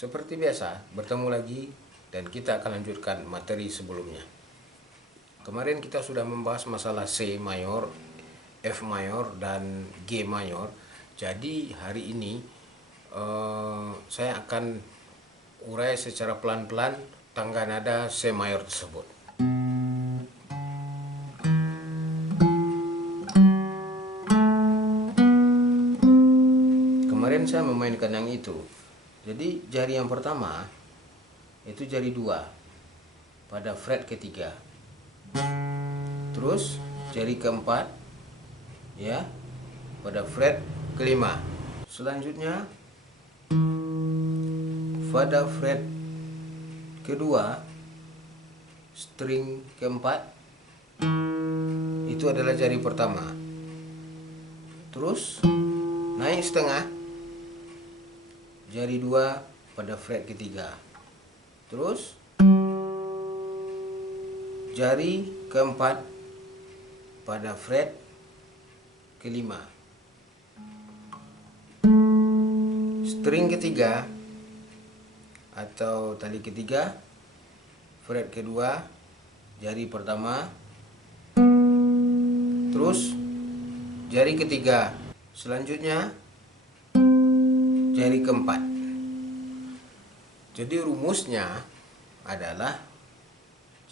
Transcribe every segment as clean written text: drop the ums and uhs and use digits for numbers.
Seperti biasa, bertemu lagi dan kita akan lanjutkan materi sebelumnya. Kemarin kita sudah membahas masalah C mayor, F mayor, dan G mayor. Jadi hari ini saya akan urai secara pelan-pelan tangga nada C mayor tersebut. Kemarin saya memainkan yang itu. Jadi jari yang pertama itu jari 2 pada fret ketiga. Terus jari keempat ya pada fret kelima. Selanjutnya pada fret kedua string keempat itu adalah jari pertama. Terus naik setengah jari 2 pada fret ketiga. Terus jari keempat pada fret kelima. String ketiga atau tali ketiga, fret kedua, jari pertama. Terus jari ketiga. Selanjutnya jari keempat. Jadi rumusnya adalah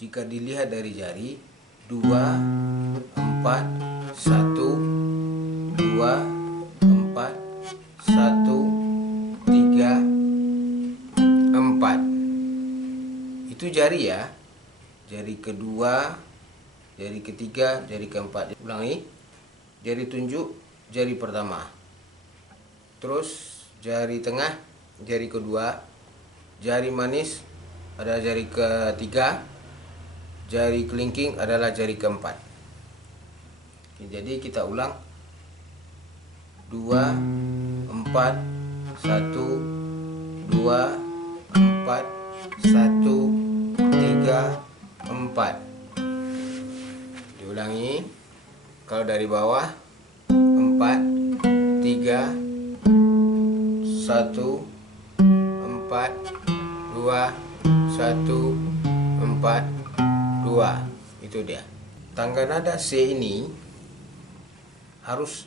jika dilihat dari jari 2, 4, 1, 2, 4, 1, 3, 4. Itu jari ya. Jari kedua, jari ketiga, jari keempat. Ulangi. Jari tunjuk, jari pertama. Terus jari tengah, jari kedua, jari manis adalah jari ketiga, jari kelingking adalah jari keempat. Jadi kita ulang 2, 4, 1, 2, 4, 1, 3, 4. Diulangi. Kalau dari bawah 4, 3, 1, 4, 2, 1, 4, 2. Itu dia. Tangga nada C ini harus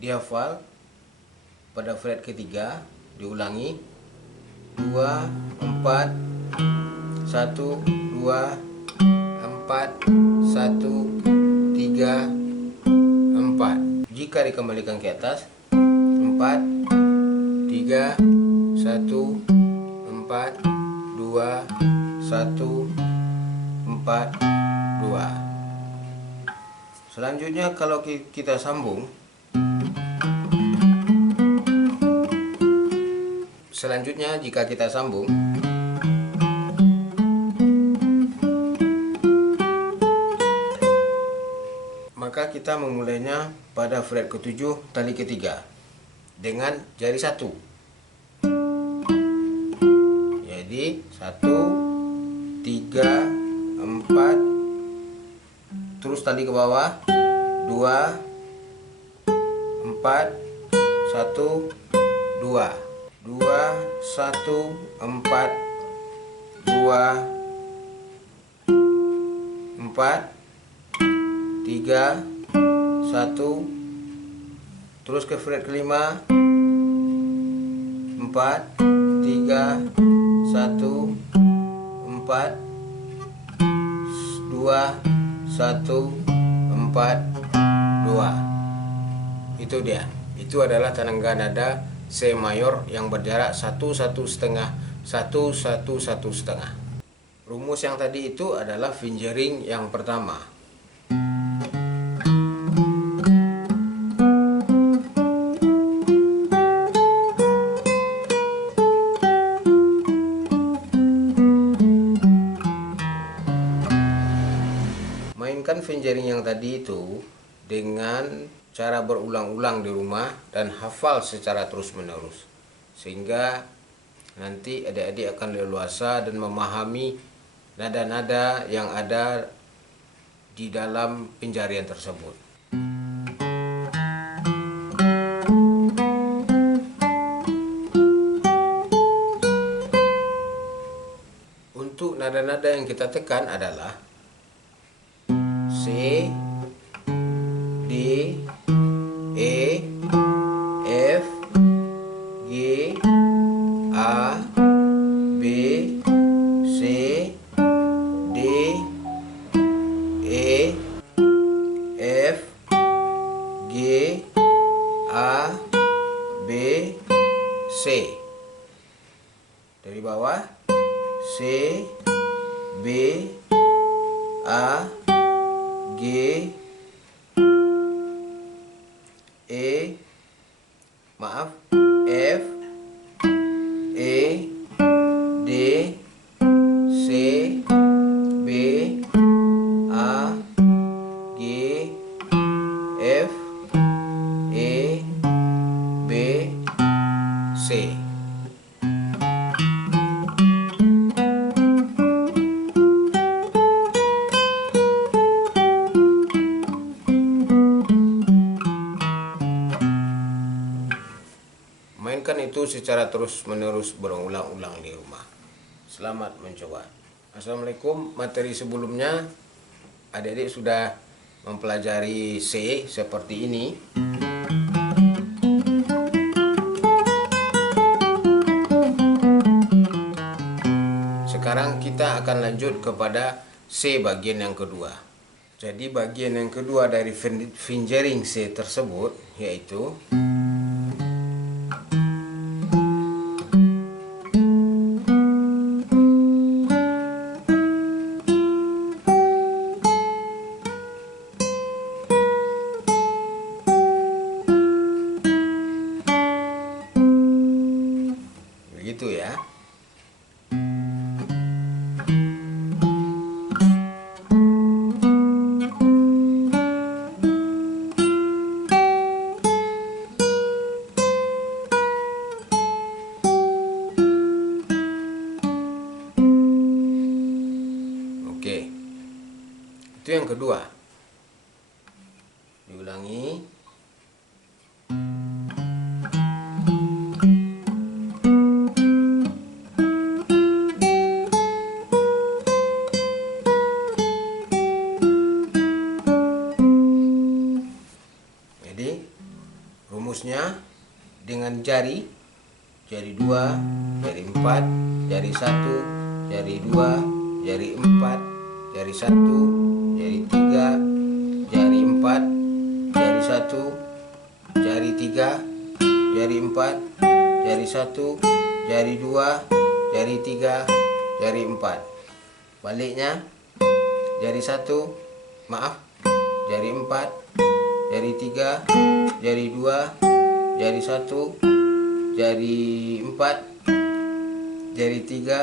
dihafal pada fret ketiga. Diulangi 2, 4, 1, 2, 4, 1, 3, 4. Jika dikembalikan ke atas 4, 3, 1, 4, 2, 1, 4, 2. Selanjutnya kalau kita sambung, jika kita sambung, maka kita memulainya pada fret ke-7 tali ketiga dengan jari 1. Jadi 1, 3, 4, terus tali ke bawah 2, 4, 1, 2, 2, 1, 4, 2, 4, 3, 1, terus ke fret kelima 4, 3, 1, 4, 2, 1, 4, 2. Itu dia. Itu adalah tangga nada C mayor yang berjarak 1, 1 setengah, 1, 1, 1 setengah. Rumus yang tadi itu adalah fingering yang pertama. Mainkan fingering yang tadi itu dengan cara berulang-ulang di rumah dan hafal secara terus-menerus, sehingga nanti adik-adik akan leluasa dan memahami nada-nada yang ada di dalam penjarian tersebut. untuk nada-nada yang kita tekan adalah C, D, E, F, G, A, B, C, D, E, F, G, A, B, C. Dari bawah C, B, A, G, E, maaf, F, E, D, C, B, A, G, F, E, B, C. Mainkan itu secara terus-menerus berulang-ulang di rumah. Selamat mencoba. Assalamualaikum. Materi sebelumnya adik-adik sudah mempelajari C seperti ini. Sekarang kita akan lanjut kepada C bagian yang kedua. Jadi bagian yang kedua dari fingering C tersebut yaitu begitu ya. Oke. Itu yang kedua. Diulangi. Jadi rumusnya dengan jari 2, jari 4, jari 1, jari 2, jari 4, jari 1, jari 3, jari 4, jari 1, jari 3, jari 4, jari 1, jari 2, jari 3, jari 4. Baliknya jari 1, maaf, jari 4, jari 3, jari 2, jari 1, jari 4, jari 3,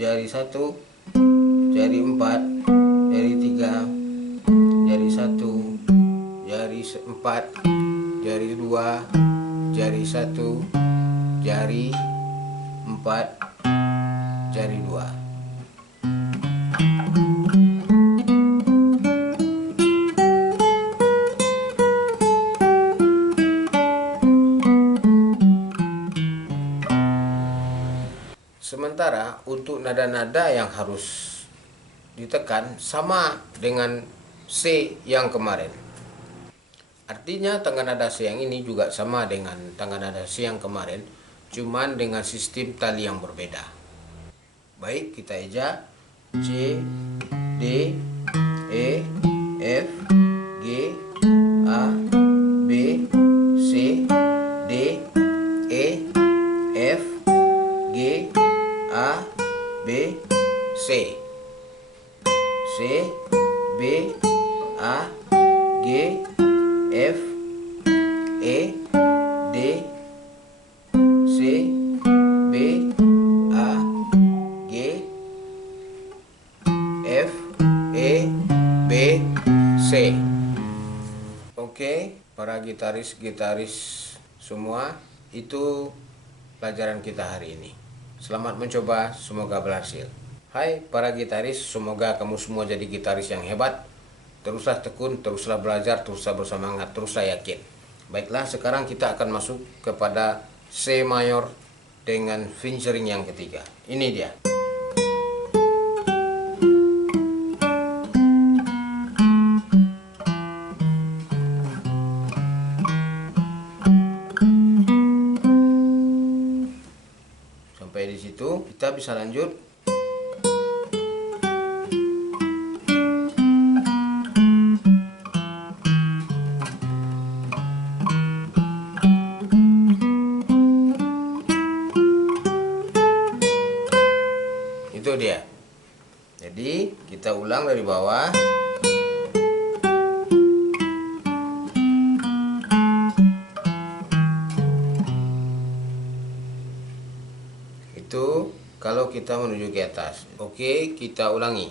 jari 1, jari 4, jari 3, jari 1, jari 4, jari 2, jari 1, jari 4, jari 2. Sementara untuk nada-nada yang harus ditekan sama dengan C yang kemarin. Artinya tangga nada C yang ini juga sama dengan tangga nada C yang kemarin, cuman dengan sistem tali yang berbeda. Baik, kita eja C, D, E, F, G, A, B, C, D, E, F, G, A, B, C. C, B, A, G, F, E, D, C, B, A, G, F, E, B, C. Oke, para gitaris-gitaris semua, itu pelajaran kita hari ini. Selamat mencoba, semoga berhasil. Hai para gitaris, semoga kamu semua jadi gitaris yang hebat. Teruslah tekun, teruslah belajar, teruslah bersemangat, teruslah yakin. Baiklah, sekarang kita akan masuk kepada C mayor dengan fingering yang ketiga. Ini dia. bisa lanjut. Itu dia. Jadi kita ulang dari bawah. Itu kalau kita menuju ke atas. Oke, kita ulangi.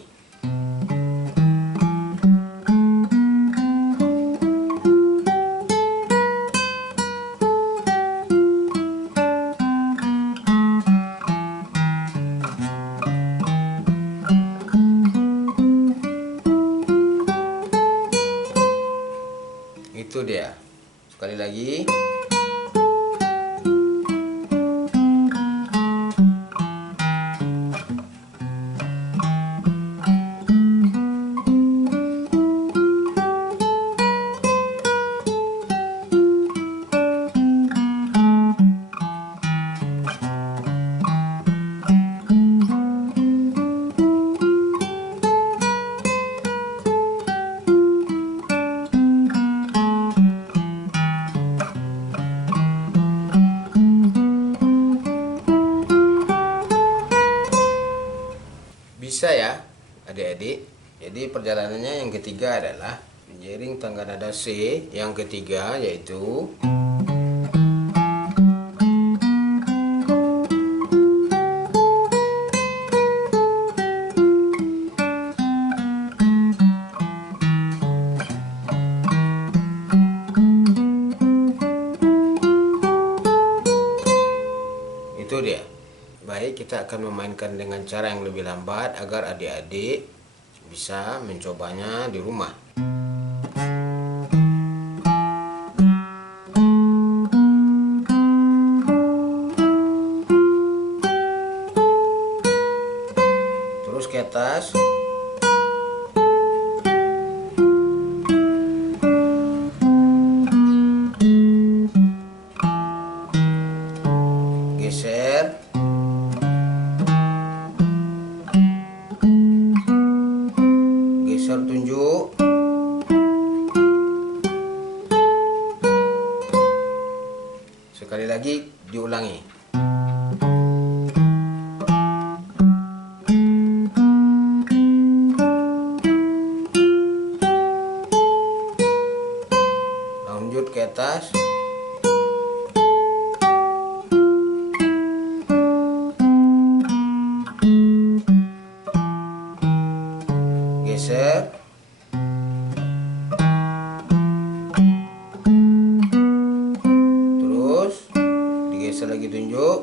Itu dia. Sekali lagi. Bisa ya adik-adik. Jadi perjalanannya yang ketiga adalah mengiring tangga nada C. Yang ketiga yaitu itu dia. Baik, kita akan memainkan dengan cara yang lebih lambat agar adik-adik bisa mencobanya di rumah. Terus ke atas. Geser. Geser tunjuk. Sekali lagi diulangi. Lanjut ke atas. Geser. Terus digeser lagi tunjuk.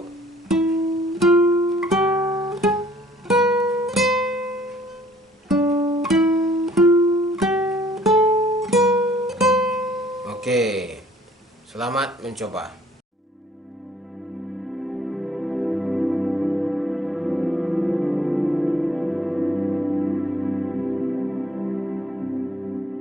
Oke, selamat mencoba.